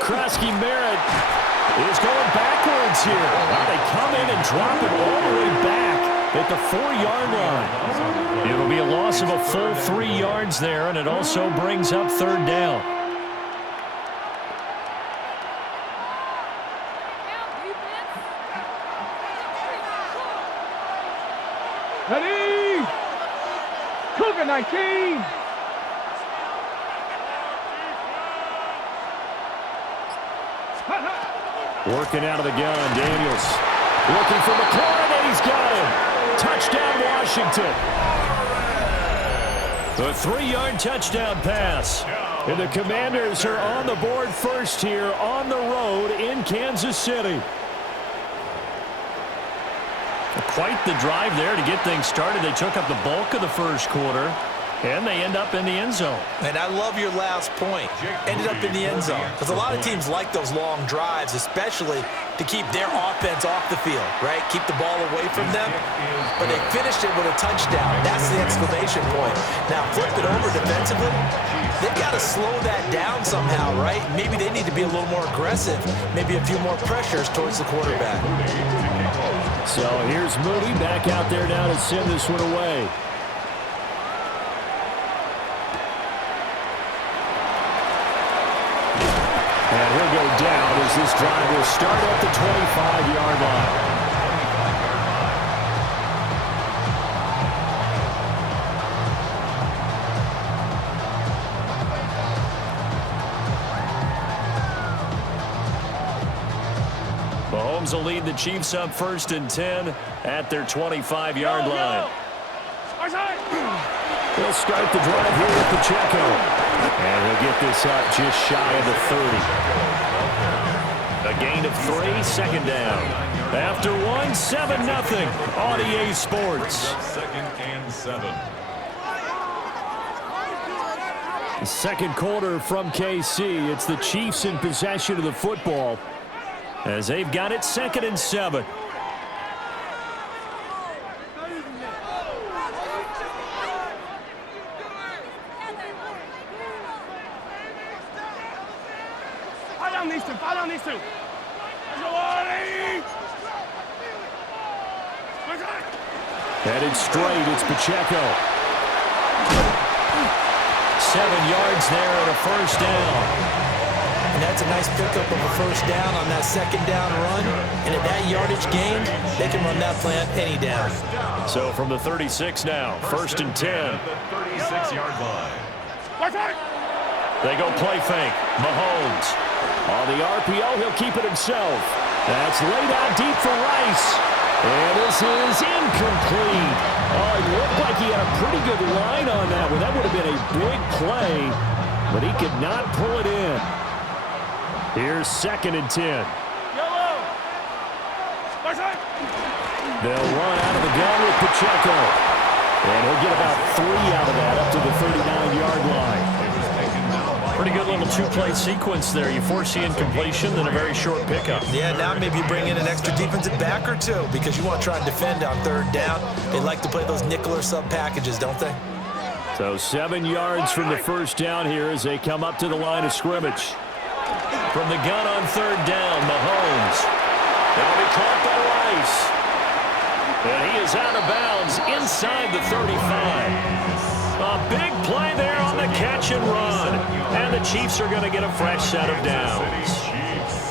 Krusky Merritt is going backwards here. Well, they come in and drop it all the way back at the 4-yard line. It'll be a loss of a full 3 yards there, and it also brings up third down. Ready! Cougar 19! Working out of the gun, Daniels. Looking for McLaurin, and he's got him. Touchdown, Washington. The 3-yard touchdown pass. And the Commanders are on the board first here on the road in Kansas City. Quite the drive there to get things started. They took up the bulk of the first quarter, and they end up in the end zone. And I love your last point. Ended up in the end zone. Because a lot of teams like those long drives, especially to keep their offense off the field, right? Keep the ball away from them. But they finished it with a touchdown. That's the exclamation point. Now, flip it over defensively. They've got to slow that down somehow, right? Maybe they need to be a little more aggressive. Maybe a few more pressures towards the quarterback. So here's Moody back out there now to send this one away. And he'll go down as this drive will start at the 25-yard line. Mahomes will lead the Chiefs up 1st and 10 at their 25-yard line. He'll start the drive here with Pacheco. And he'll get this up just shy of the 30. A gain of 3, 2nd down. After 7-0 on EA Sports. 2nd and 7. The second quarter from KC. It's the Chiefs in possession of the football, as they've got it 2nd and 7. Follow these two. Headed straight, it's Pacheco. 7 yards there and a 1st down. And that's a nice pickup of a 1st down on that 2nd down run. And at that yardage gain, they can run that play on any down. So from the 36 now, 1st and 10. 36-yard line. They go play fake. Mahomes. On the RPO, he'll keep it himself. That's laid out deep for Rice. And this is incomplete. Oh, it looked like he had a pretty good line on that one. That would have been a big play, but he could not pull it in. Here's 2nd and 10. They'll run out of the gun with Pacheco. And he'll get about 3 out of that up to the 39-yard line. Pretty good little 2-play sequence there. You force the incompletion, then a very short pickup. Yeah, now maybe you bring in an extra defensive back or two because you want to try and defend on 3rd down. They like to play those nickel or sub packages, don't they? So 7 yards from the 1st down here as they come up to the line of scrimmage. From the gun on 3rd down, Mahomes. That'll be caught by Rice. And he is out of bounds inside the 35. A big play there on the catch and run. And the Chiefs are going to get a fresh set of downs.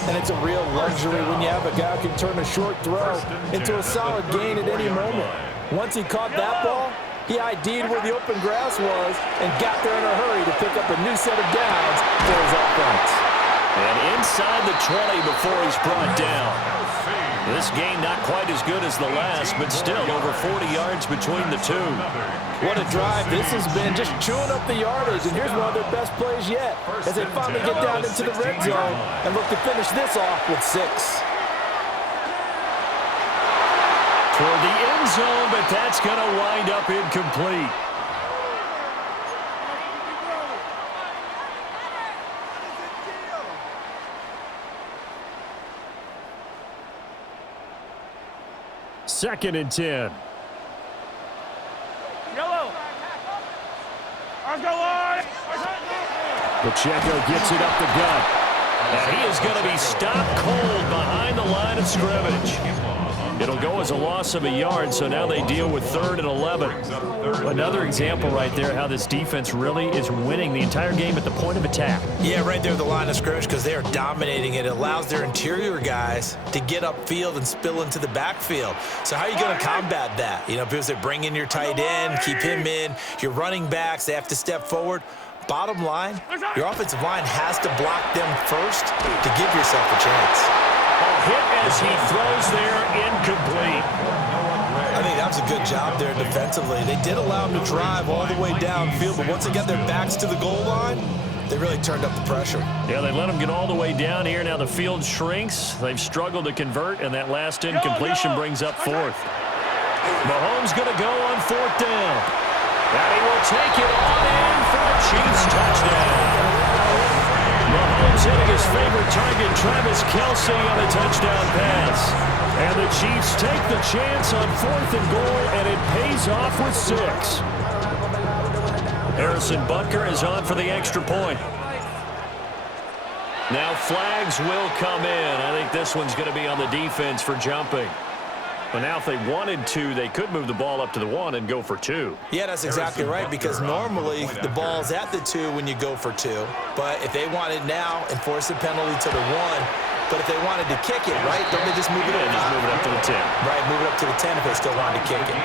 And it's a real luxury when you have a guy who can turn a short throw into a solid gain at any moment. Once he caught that ball, he ID'd where the open grass was and got there in a hurry to pick up a new set of downs for his offense. And inside the 20 before he's brought down. This game not quite as good as the last, but still over 40 yards between the two. What a drive this has been, just chewing up the yardage. And here's one of their best plays yet as they finally get down into the red zone and look to finish this off with 6. Toward the end zone, but that's going to wind up incomplete. Second and 10. Let's go on. Pacheco gets it up the gut. And he is going to be stopped cold behind the line of scrimmage. It'll go as a loss of a yard, so now they deal with 3rd and 11. Another example right there how this defense really is winning the entire game at the point of attack. Yeah, right there at the line of scrimmage because they are dominating it. It allows their interior guys to get upfield and spill into the backfield. So how are you going to combat that? You know, because they bring in your tight end, keep him in. Your running backs, they have to step forward. Bottom line, your offensive line has to block them first to give yourself a chance. A hit as he throws there, incomplete. I think that was a good job there defensively. They did allow him to drive all the way downfield, but once they got their backs to the goal line, they really turned up the pressure. Yeah, they let him get all the way down here. Now the field shrinks. They've struggled to convert, and that last incompletion brings up 4th. Mahomes going to go on 4th down. And he will take it on in for a Chiefs touchdown. Mahomes hitting his favorite target, Travis Kelce, on a touchdown pass. And the Chiefs take the chance on 4th and goal, and it pays off with 6. Harrison Butker is on for the extra point. Now flags will come in. I think this one's going to be on the defense for jumping. But now if they wanted to, they could move the ball up to the 1 and go for 2. Yeah, that's exactly right, because normally the ball's at the 2 when you go for 2. But if they wanted now, enforce the penalty to the 1. But if they wanted to kick it, right, don't they just move it over? Just move it up to the 10. Right, move it up to the 10 if they still wanted to kick it.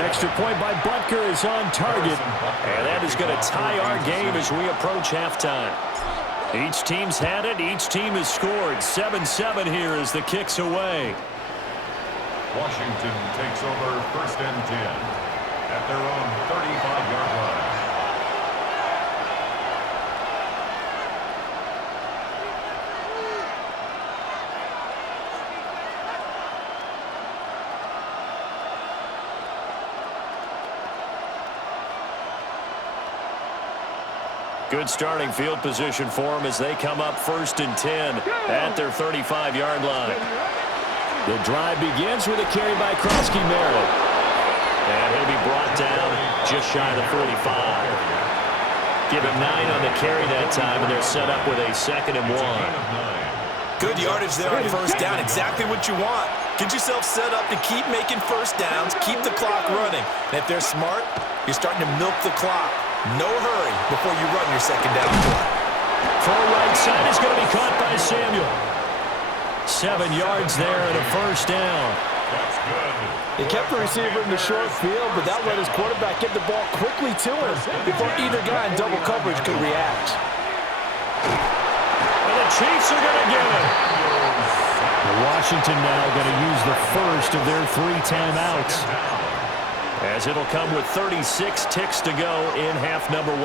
Extra point by Butker is on target. And that is going to tie our game as we approach halftime. Each team's had it. Each team has scored. 7-7 here as the kick's away. Washington takes over 1st and 10 at their own 35-yard line. Good starting field position for them as they come up 1st and 10 at their 35-yard line. The drive begins with a carry by Krosky Merritt. And he'll be brought down just shy of the 45. Give him 9 on the carry that time, and they're set up with a 2nd and 1. Good yardage there on 1st down. Exactly what you want. Get yourself set up to keep making 1st downs, keep the clock running. And if they're smart, you're starting to milk the clock. No hurry before you run your 2nd down play. Far right side is going to be caught by Samuel. 7 yards there and a 1st down. That's good. He kept the receiver in the short field, but that let his quarterback get the ball quickly to him before either guy in double coverage could react. And the Chiefs are going to get it. Washington now going to use the first of their 3 timeouts, as it'll come with 36 ticks to go in half number 1.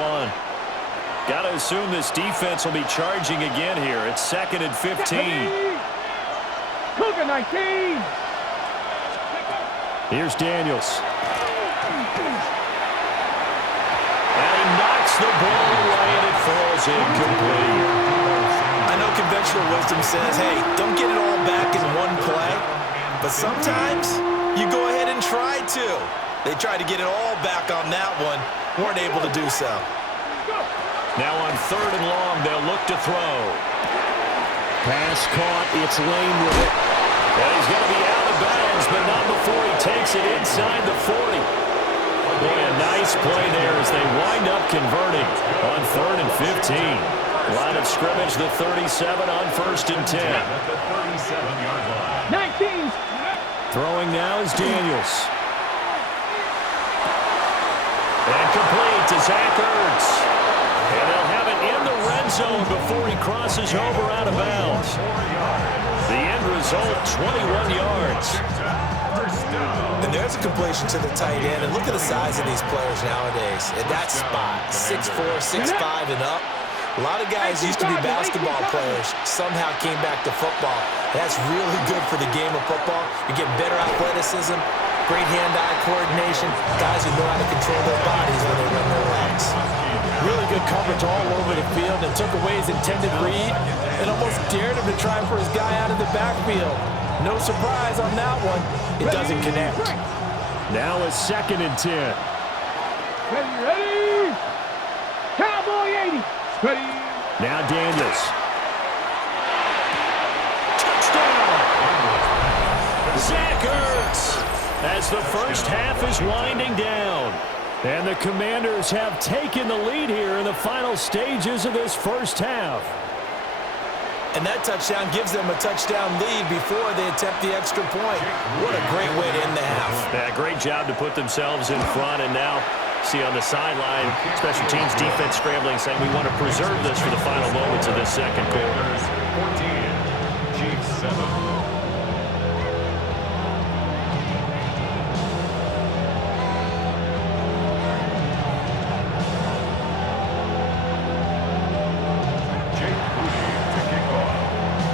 Got to assume this defense will be charging again here. It's 2nd and 15. Cougar 19. Here's Daniels. And he knocks the ball away, and it falls incomplete. I know conventional wisdom says, hey, don't get it all back in one play. But sometimes you go ahead and try to. They tried to get it all back on that one. Weren't able to do so. Now on 3rd and long, they'll look to throw. Pass caught. It's Lane with it. And he's going to be out of bounds, but not before he takes it inside the 40. Boy, a nice play there as they wind up converting on 3rd and 15. Line of scrimmage, the 37 on 1st and 10. At the 37-yard line. 19. Throwing now is Daniels. And complete to Zach Ertz. And they'll have it in the red zone before he crosses over out of bounds. The end result, 21 yards. And there's a completion to the tight end. And look at the size of these players nowadays. At that spot, 6'4", 6'5", and up. A lot of guys used to be basketball players, somehow came back to football. That's really good for the game of football. You're getting better athleticism, great hand-eye coordination, guys who know how to control their bodies when they run their legs. Really good coverage all over the field and took away his intended read and almost dared him to try for his guy out of the backfield. No surprise on that one. It doesn't connect. Now a 2nd and 10. Ready? Cowboy 80. Ready. Now Daniels. Zach Ertz as the first half is winding down. And the Commanders have taken the lead here in the final stages of this first half. And that touchdown gives them a touchdown lead before they attempt the extra point. What a great way to end the half. Yeah, great job to put themselves in front, and now see on the sideline, special teams defense scrambling, saying we want to preserve this for the final moments of this second quarter. 14, Chiefs 7.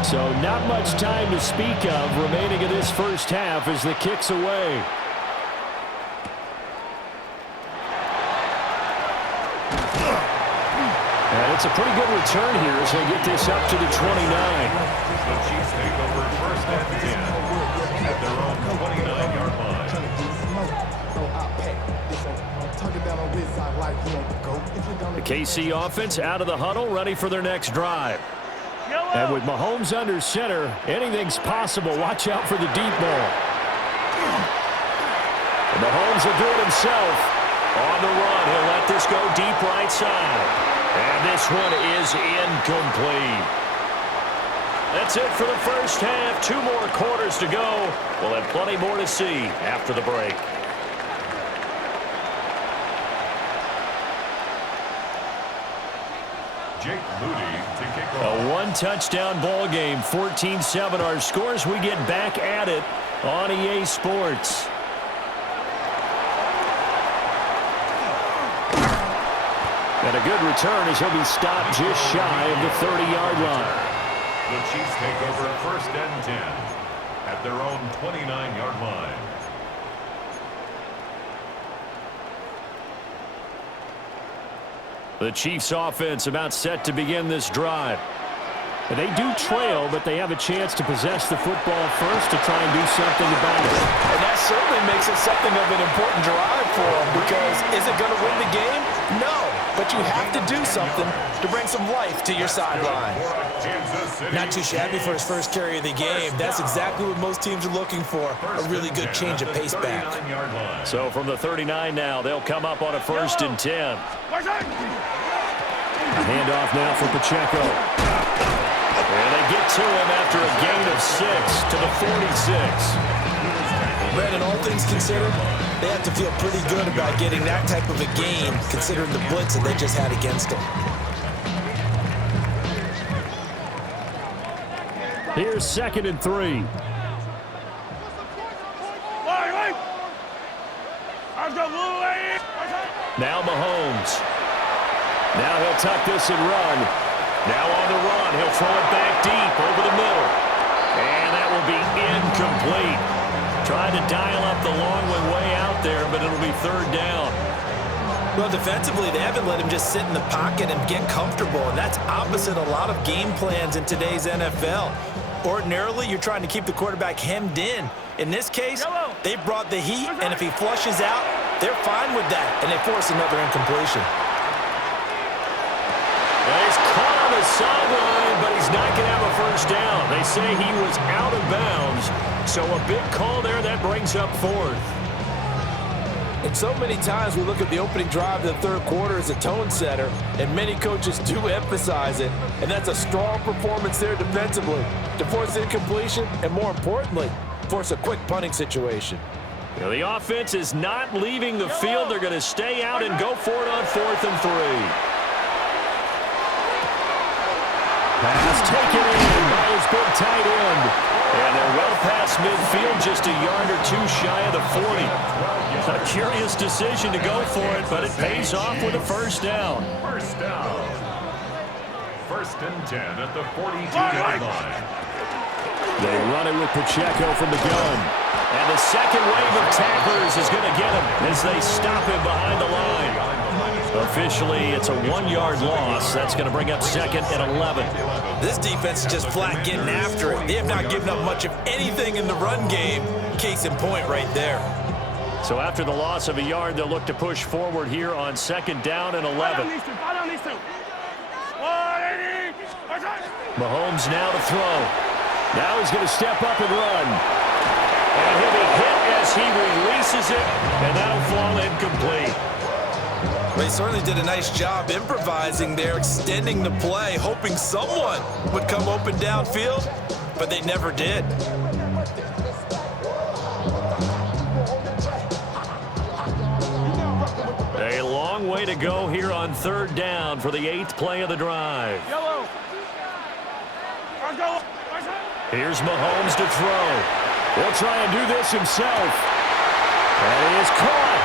So not much time to speak of remaining in this first half as the kick's away. And it's a pretty good return here as they get this up to the 29. The Chiefs take over first and 10 at their own 29-yard line. The KC offense out of the huddle, ready for their next drive. And with Mahomes under center, anything's possible. Watch out for the deep ball. And Mahomes will do it himself. On the run, he'll let this go deep right side. And this one is incomplete. That's it for the first half. 2 more quarters to go. We'll have plenty more to see after the break. Jake Moody to kick off. A 1-touchdown ball game, 14-7 our scores. We get back at it on EA Sports. And a good return as he'll be stopped just shy of the 30-yard line. The Chiefs take over first and 10 at their own 29-yard line. The Chiefs offense about set to begin this drive. And they do trail, but they have a chance to possess the football first to try and do something about it. And that certainly makes it something of an important drive for them, because is it going to win the game? No, but you have to do something to bring some life to your sideline. Not too shabby for his first carry of the game. That's exactly what most teams are looking for, a really good change of pace back. So from the 39 now, they'll come up on a 1st and 10. Handoff now for Pacheco. And they get to him after a gain of 6 to the 46. Brandon, all things considered, they have to feel pretty good about getting that type of a gain, considering the blitz that they just had against them. Here's 2nd and 3. Now Mahomes. Now he'll tuck this and run. Now on the run, he'll throw it back deep over the middle. And that will be incomplete. Trying to dial up the long one way out there, but it'll be 3rd down. Well, defensively, they haven't let him just sit in the pocket and get comfortable, and that's opposite a lot of game plans in today's NFL. Ordinarily, you're trying to keep the quarterback hemmed in. In this case, they brought the heat, and if he flushes out, they're fine with that, and they force another incompletion. Well, he's caught on the sideline, but he's not going to have a 1st down. They say he was out of bounds, so a big call there that brings up 4th. And so many times we look at the opening drive of the 3rd quarter as a tone setter, and many coaches do emphasize it, and that's a strong performance there defensively to force incompletion and, more importantly, force a quick punting situation. Now, the offense is not leaving the field. They're going to stay out and go for it on 4th and 3. Pass taken in by his big tight end. And they're well past midfield, just a yard or 2 shy of the 40. A curious decision to go for it, but it pays off with a 1st down. 1st down. 1st and 10 at the 42-yard line. They run it with Pacheco from the gun. And the second wave of tacklers is going to get him as they stop him behind the line. Officially, it's a 1-yard loss. That's going to bring up 2nd and 11. This defense is just flat getting after it. They have not given up much of anything in the run game. Case in point right there. So after the loss of a yard, they'll look to push forward here on 2nd down and 11. Mahomes now to throw. Now he's going to step up and run. And he'll be hit as he releases it, and that'll fall incomplete. They certainly did a nice job improvising there, extending the play, hoping someone would come open downfield, but they never did. A long way to go here on 3rd down for the 8th play of the drive. Here's Mahomes to throw. He'll try and do this himself. And he is caught.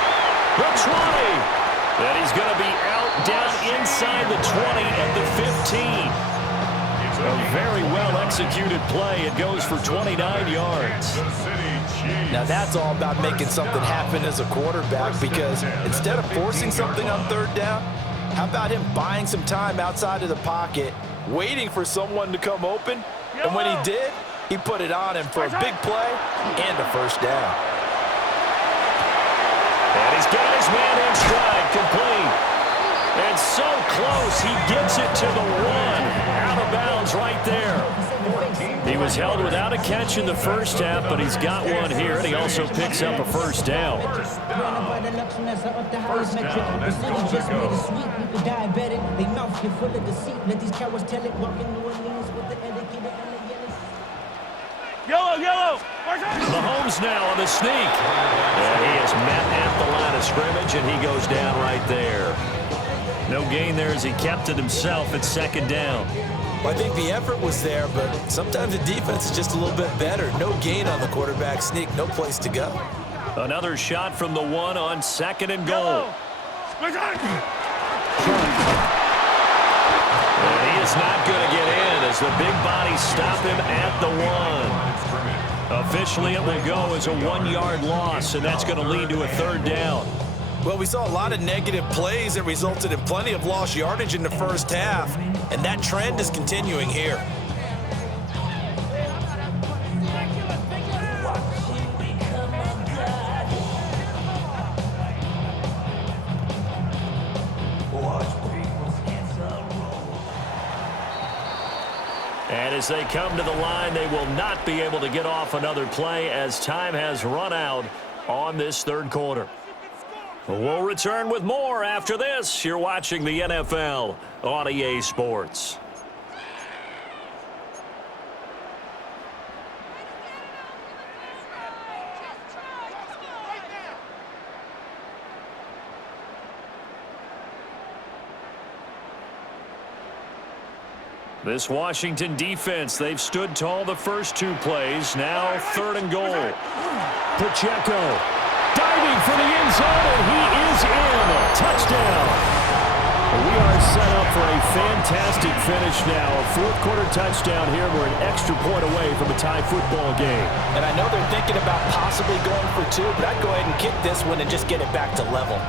The 20. And he's going to be out down inside the 20 at the 15. A very well-executed play. It goes for 29 yards. Now that's all about making something happen as a quarterback, because instead of forcing something on 3rd down, how about him buying some time outside of the pocket, waiting for someone to come open, and when he did, he put it on him for a big play and a 1st down. And he's got his man in stride, complete. And so close, he gets it to the 1. Out of bounds right there. He was held without a catch in the 1st half, but he's got one here, and he also picks up a 1st down. Yellow. Mahomes now on the sneak. And he is met at the line of scrimmage, and he goes down right there. No gain there as he kept it himself at 2nd down. Well, I think the effort was there, but sometimes the defense is just a little bit better. No gain on the quarterback sneak, no place to go. Another shot from the 1 on 2nd and goal. And he is not going to get in as the big bodies stop him at the 1. Officially, it will go as a 1-yard loss, and that's going to lead to a 3rd down. Well, we saw a lot of negative plays that resulted in plenty of lost yardage in the 1st half, and that trend is continuing here. And as they come to the line, they will not be able to get off another play as time has run out on this 3rd quarter. We'll return with more after this. You're watching the NFL on EA Sports. This Washington defense, they've stood tall the first 2 plays. Now 3rd and goal. Pacheco diving for the end zone, and he is in. Touchdown. We are set up for a fantastic finish now. A 4th quarter touchdown here. We're an extra point away from a tie football game. And I know they're thinking about possibly going for 2, but I'd go ahead and kick this one and just get it back to level.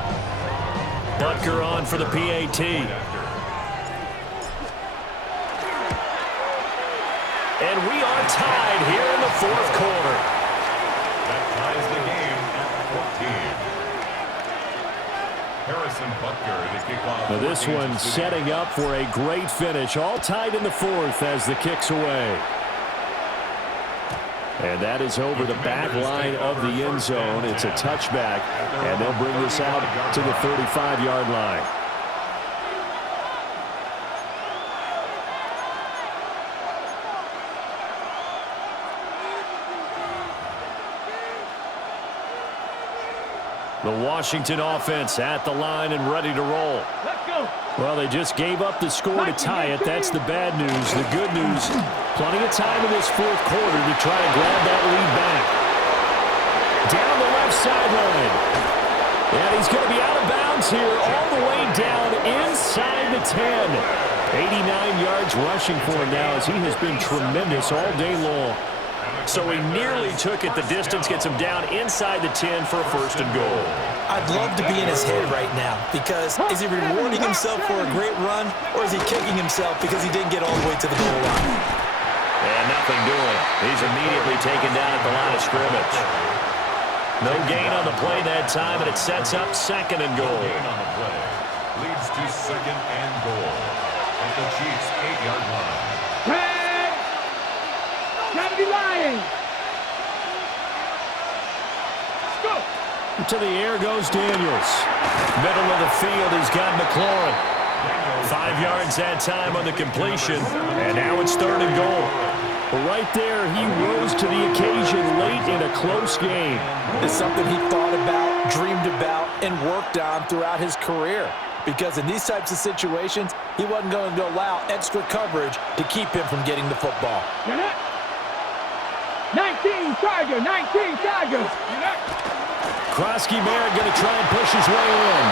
Butker on for the PAT. And we are tied here in the 4th quarter. That ties the game at 14. Harrison Butker to kick off. Now this one setting up for a great finish. All tied in the 4th as the kick's away. And that is over the back line of the end zone. It's a touchback, and they'll bring this out to the 35-yard line. The Washington offense at the line and ready to roll. Let's go. Well, they just gave up the score to tie it. That's the bad news. The good news, plenty of time in this 4th quarter to try to grab that lead back. Down the left sideline. And he's going to be out of bounds here all the way down inside the 10. 89 yards rushing for him now as he has been tremendous all day long. So he nearly took it the distance, gets him down inside the 10 for a 1st and goal. I'd love to be in his head right now, because is he rewarding himself for a great run, or is he kicking himself because he didn't get all the way to the goal line? And nothing doing. He's immediately taken down at the line of scrimmage. No gain on the play that time, and it sets up second and goal. Gain on the play leads to second and goal at the Chiefs' 8-yard line. To the air goes Daniels. Middle of the field, he's got McLaurin. 5 yards that time on the completion, and now it's third and goal. Right there, he rose to the occasion late in a close game. It's something he thought about, dreamed about, and worked on throughout his career. Because in these types of situations, he wasn't going to allow extra coverage to keep him from getting the football. 19 Chargers. Krosky Merritt going to try and push his way in.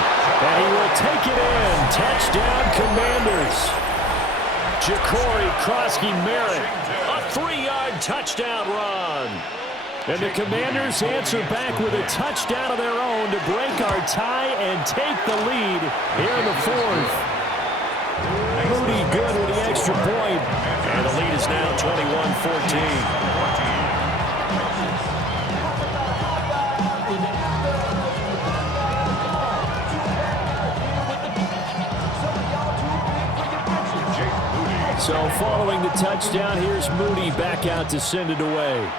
And he will take it in. Touchdown, Commanders. Ja'Cory Krosky Merritt, a 3-yard touchdown run. And the Commanders answer back with a touchdown of their own to break our tie and take the lead here in the fourth. Moody good with the extra point. And the lead is now 21-14. So following the touchdown, here's Moody back out to send it away.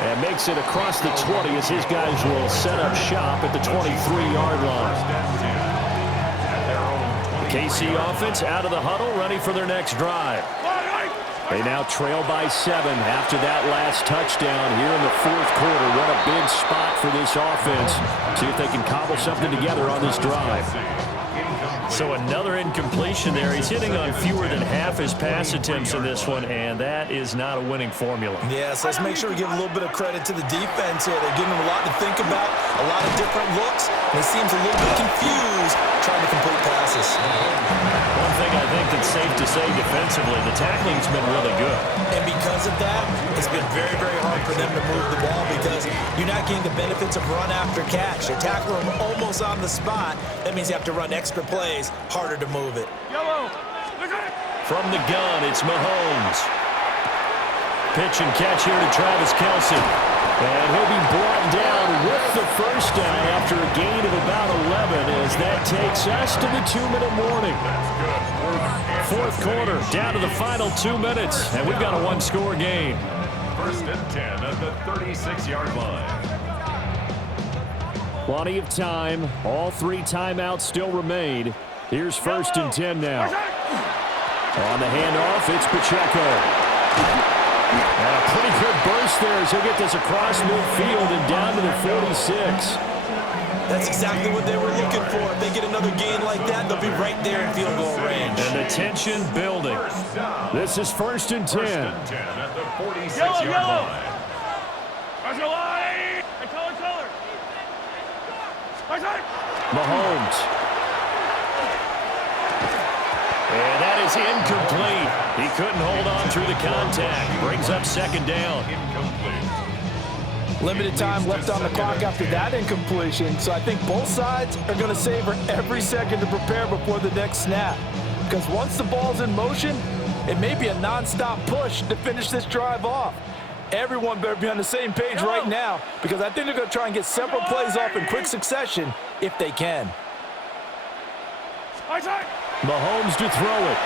And makes it across the 20 as his guys will set up shop at the 23-yard line. The KC offense out of the huddle, ready for their next drive. They now trail by 7 after that last touchdown here in the fourth quarter. What a big spot for this offense. See if they can cobble something together on this drive. So another incompletion there. He's hitting on fewer than half his pass attempts in this one, and that is not a winning formula. Yes, let's make sure we give a little bit of credit to the defense here. They're giving him a lot to think about, a lot of different looks, and he seems a little bit confused trying to complete passes. One thing I think that's safe to say defensively, the tackling's been really good. And because of that, it's been very, very hard for them to move the ball because you're not getting the benefits of run after catch. They're tackling him almost on the spot. That means you have to run extra plays, harder to move it. From the gun, it's Mahomes. Pitch and catch here to Travis Kelce. And he'll be brought down with the first down after a gain of about 11 as that takes us to the 2-minute warning. Fourth quarter, down to the final 2 minutes, and we've got a one-score game. First and 10 at the 36-yard line. Plenty of time. All 3 timeouts still remain. Here's first and 10 now. On the handoff, it's Pacheco. And a pretty good burst there as he'll get this across midfield and down to the 46. That's exactly what they were looking for. If they get another gain like that, they'll be right there in field goal range. And the tension building. This is first and 10. First and 10 at the 46-yard line. Mahomes. And that is incomplete. He couldn't hold on through the contact. Brings up second down. Incomplete. Limited time left on the clock after that incompletion, so I think both sides are going to savor every second to prepare before the next snap. Because once the ball's in motion, it may be a non-stop push to finish this drive off. Everyone better be on the same page right now because I think they're going to try and get several plays off in quick succession if they can. Mahomes to throw it.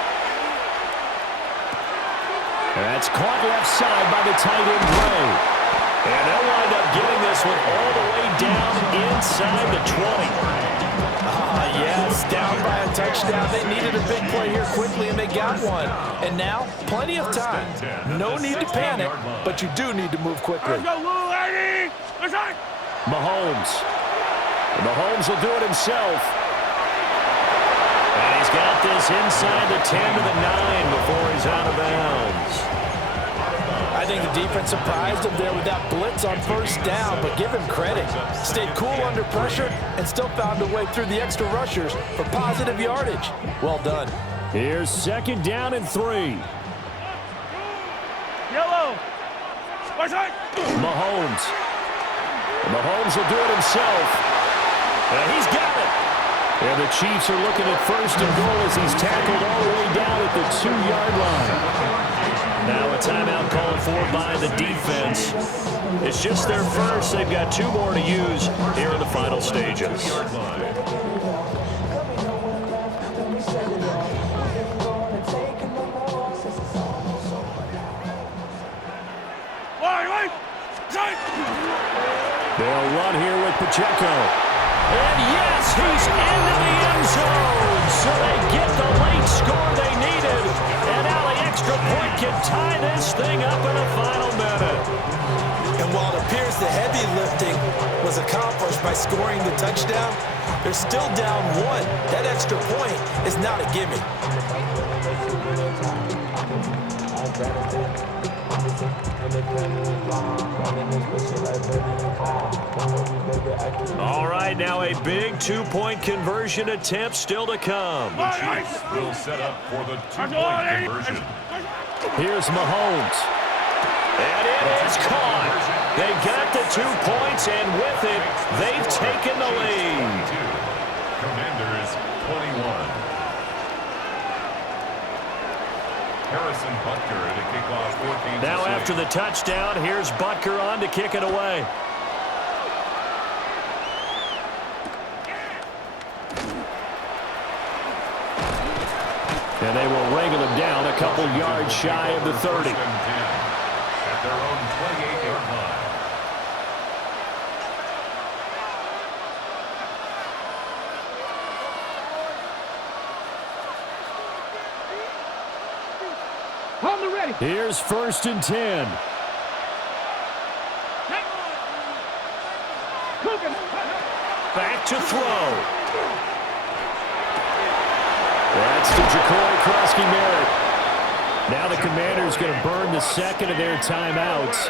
And that's caught left side by the tight end, Gray. And they'll wind up getting this one all the way down inside the 20. Yes, down by a touchdown. They needed a big play here quickly, and they got one. And now, plenty of time. No need to panic, but you do need to move quickly. Mahomes. And Mahomes will do it himself. And he's got this inside the 10 to the 9 before he's out of bounds. I think the defense surprised him there with that blitz on first down, but give him credit. Stayed cool under pressure and still found a way through the extra rushers for positive yardage. Well done. Here's second down and 3. Mahomes. Mahomes will do it himself. And he's got it. And the Chiefs are looking at first and goal as he's tackled all the way down at the 2-yard line. Now a timeout called for by the defense. It's just their first. They've got 2 more to use here in the final stages. They'll run here with Pacheco. And yes, he's into the end zone. So they get the late score they needed. And now the extra point can tie this thing up in the final minute. And while it appears the heavy lifting was accomplished by scoring the touchdown, they're still down 1. That extra point is not a gimme. All right, now a big 2-point conversion attempt still to come. The Chiefs will set up for the 2-point conversion. Here's Mahomes. And it is caught. They got the 2 points, and with it, they've taken the lead. Commanders 21. Harrison Butker to kick off 14. Now after the touchdown, here's Butker on to kick it away. And they will wrangle him down a couple yards shy of the 30. At their own 28-yard line. On the ready. Here's 1st and 10. Back to throw. That's to Jacory Krosky-Merritt. Now the Commanders going to burn the second of their timeouts,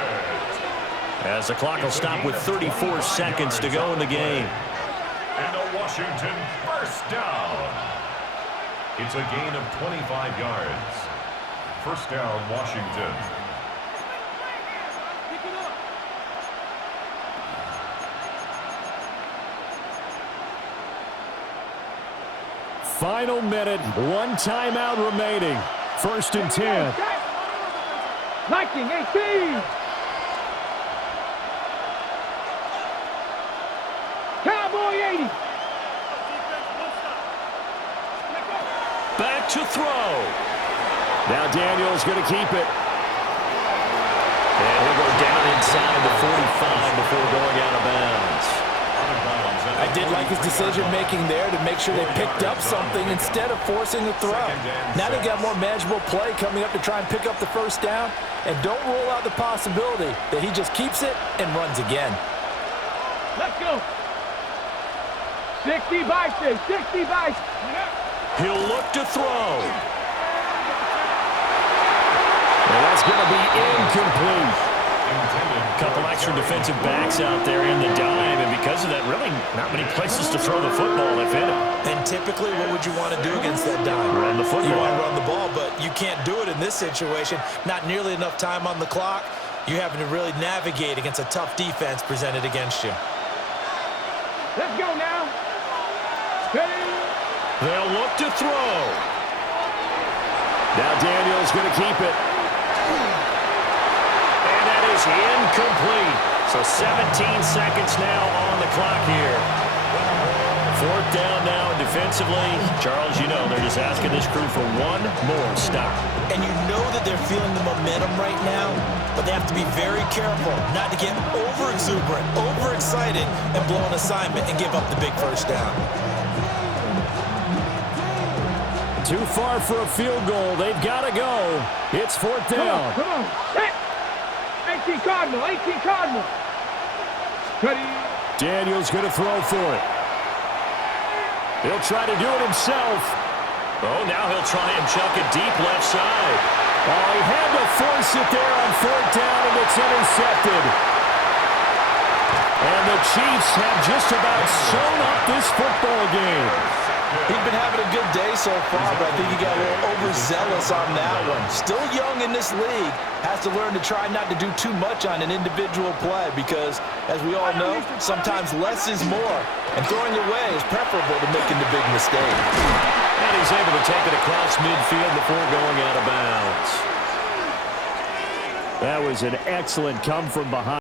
as the clock will stop with 34 seconds to go in the game. And a Washington first down. It's a gain of 25 yards. First down, Washington. Final minute, 1 timeout remaining. 1st and 10. Liking 18. Cowboy 80. Back to throw. Now Daniel's going to keep it. And he'll go down inside the 45 before going out of bounds. I did like his decision-making there to make sure they picked up something instead of forcing the throw. Now they got more manageable play coming up to try and pick up the first down, and don't rule out the possibility that he just keeps it and runs again. Let's go. 60 by 6. 60 by 6. He'll look to throw. And that's going to be incomplete. Couple extra defensive backs out there in the dime, and because of that, really not many places to throw the football if in it. And typically, what would you want to do against that dime? Run the football. You want to run the ball, but you can't do it in this situation. Not nearly enough time on the clock. You're having to really navigate against a tough defense presented against you. Let's go now. Ready. They'll look to throw. Now Daniel's going to keep it. Incomplete. So 17 seconds now on the clock here. 4th down now defensively. Charles, you know, they're just asking this crew for 1 more stop. And you know that they're feeling the momentum right now, but they have to be very careful not to get over-exuberant, overexcited, and blow an assignment and give up the big first down. Too far for a field goal. They've got to go. It's 4th down. Come on. Hey. 18 Cardinal. 18 Cardinal. Ready. Daniel's going to throw for it. He'll try to do it himself. Oh, now he'll try and chuck it deep left side. Oh, he had to force it there on 4th down, and it's intercepted. And the Chiefs have just about sewn up this football game. He's been having a good day so far, but I think he got a little overzealous on that one. Still young in this league. Has to learn to try not to do too much on an individual play because, as we all know, sometimes less is more. And throwing away is preferable to making the big mistake. And he's able to take it across midfield before going out of bounds. That was an excellent come from behind.